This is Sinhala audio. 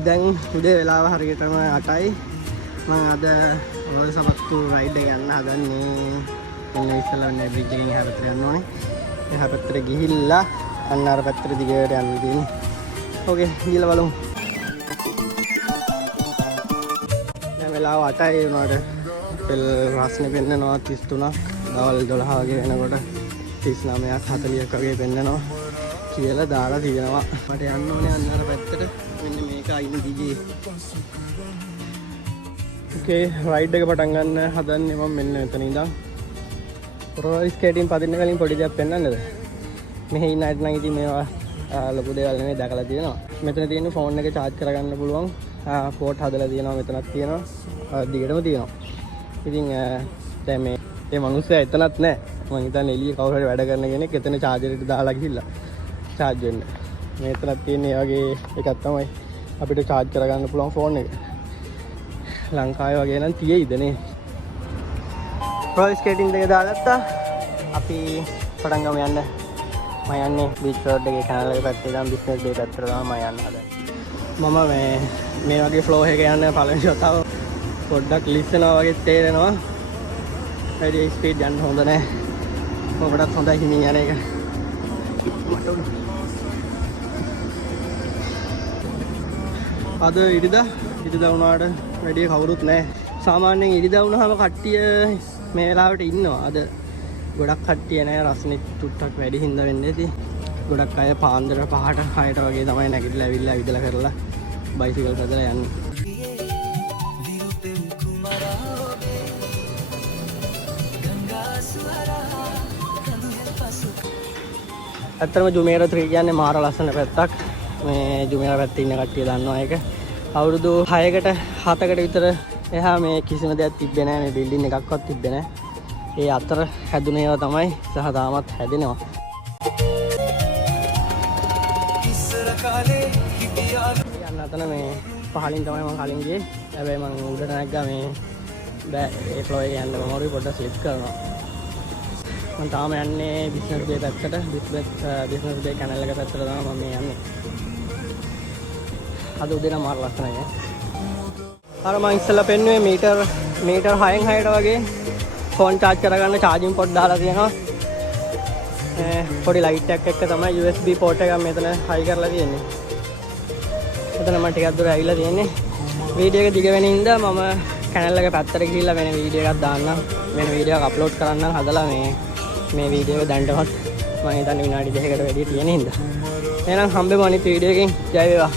දැන් උදේ වෙලාව හරියටම 8යි. මම අද රෝල් සපත්තු රයිඩ් එක යන්න හදන්නේ. එන්න ඉස්සෙල්ලා මේ බ්‍රිජ් එකෙන් එහා පැත්තට යන්න ඕනේ. එහා පැත්තට ගිහිල්ලා අන්න අර පැත්තට දිගට යන්න තියෙන්නේ. ඕකේ ගිහලා බලමු. දැන් වෙලාව 8යි වුණාට පෙල් රස්නේ පෙන්නනවා 33ක්. දවල් 12 වගේ වෙනකොට 39ක් 40ක් වගේ පෙන්නනවා කියලා දාලා තියෙනවා. මට යන්න ඕනේ අන්න අර පැත්තට. මෙන්න මේක අයින දිගේ. ඕකේ රයිඩ් එක පටන් ගන්න හදන්නේ මම මෙන්න මෙතන ඉඳන්. රෝලර් ස්කේටින් පදින්න කලින් පොඩි දෙයක් පෙන්නන්නද? මෙහි ඉන්න අයට නම් ඉතින් මේවා ලොකු දේවල් නෙමෙයි දැකලා තියෙනවා. මෙතන තියෙන ෆෝන් එක charge කරගන්න පුළුවන් පෝට් හදලා තියෙනවා මෙතනක් තියෙනවා. දිගටම තියෙනවා. ඉතින් දැන් මේ මිනිස්සයා එතනත් නැහැ. මම හිතන්නේ එළිය කවුරු හරි වැඩ කරන කෙනෙක් එතන charger එකට දාලා ගිහිල්ලා charge වෙන්න. මෙතනත් තියෙන මේ වගේ එකක් තමයි අපිට charge කරගන්න පුළුවන් ෆෝන් එක. ලංකාවේ වගේ නම් තියෙයිද නේ? රෝලර් ස්කේටින් දෙක දාගත්තා. අපි පටන් ගමු යන්න. මම යන්නේ බීච් රෝඩ් එකේ කැනල් එක පැත්තේ ඉඳන් බිස්නස් ඩේ පැත්තට තමයි මම යන්න හදන්නේ. මම මේ වගේ ෆ්ලෝ එක යන්න පළවෙනි වතාව පොඩ්ඩක් ලිස්සනවා වගේ තේරෙනවා. වැඩි ස්පීඩ් යන්න හොඳ නැහැ. ඔබටත් හොඳයි හිමින් යන එක. අද ඉරිදා වුණාට වැඩි කවුරුත් නැහැ. සාමාන්‍යයෙන් ඉරිදා වුණාම කට්ටිය මේ වෙලාවට ඉන්නවා. අද ගොඩක් කට්ටිය නැහැ. රස්නේ තුට්ටක් වැඩි හින්දා වෙන්නේ ඇති. ගොඩක් අය පාන්දර 5ට 6ට වගේ තමයි නැගිටලා ඇවිල්ලා විදලා කරලා බයිසිකල් හදලා යන්නේ. ඇත්තටම ජුමේරා 3 කියන්නේ මාර ලස්සන පැත්තක්. මේ ජුමේරා පැත්තේ ඉන්න කට්ටිය දන්නවා ඒක. අවුරුදු 6කට 7කට විතර එහා මේ කිසිම දෙයක් තිබ්බේ නැහැ. මේ බිල්ඩින් එකක්වත් තිබ්බේ නැහැ. ඒ අතර හැදුන ඒවා තමයි සහ තාමත් හැදෙනවා. යන්න අතන මේ පහලින් තමයි මම කලින් ගියේ. හැබැයි මම උඩට නැග්ගා මේ බෑ ඒ ෆ්ලෝ එක යන්න මම පොඩ්ඩක් ස්ලිප් කරනවා. මම තාම යන්නේ බිස්නස් ඩේ පැත්තට. බිස්නස් ඩේ කැනල් එක පැත්තට තමයි මම මේ යන්නේ. අද උදේ නම් මාර ලස්සනයි. අර මම ඉස්සෙල්ලා පෙන්නුවේ මීටර් 6න් 6ට වගේ ෆෝන් charge කරගන්න charging port දාලා තියෙනවා. පොඩි ලයිට් එකක් එක්ක තමයි USB port එකක් මෙතන හයි කරලා තියෙන්නේ. එතන මම ටිකක් දුර ඇවිල්ලා තියෙන්නේ. වීඩියෝ එක දිග වෙන හින්දා මම channel එක පැත්තට ගිහිල්ලා වෙන වීඩියෝ එකක් දාන්නම්. වෙන වීඩියෝ එකක් අප්ලෝඩ් කරන්නම් හදලා මේ වීඩියෝ එක දැන්ටවත් මම හිතන්නේ විනාඩි 2කට වැඩි තියෙන හින්දා. එහෙනම් හම්බෙමු අනිත් වීඩියෝ එකකින්. ජය වේවා.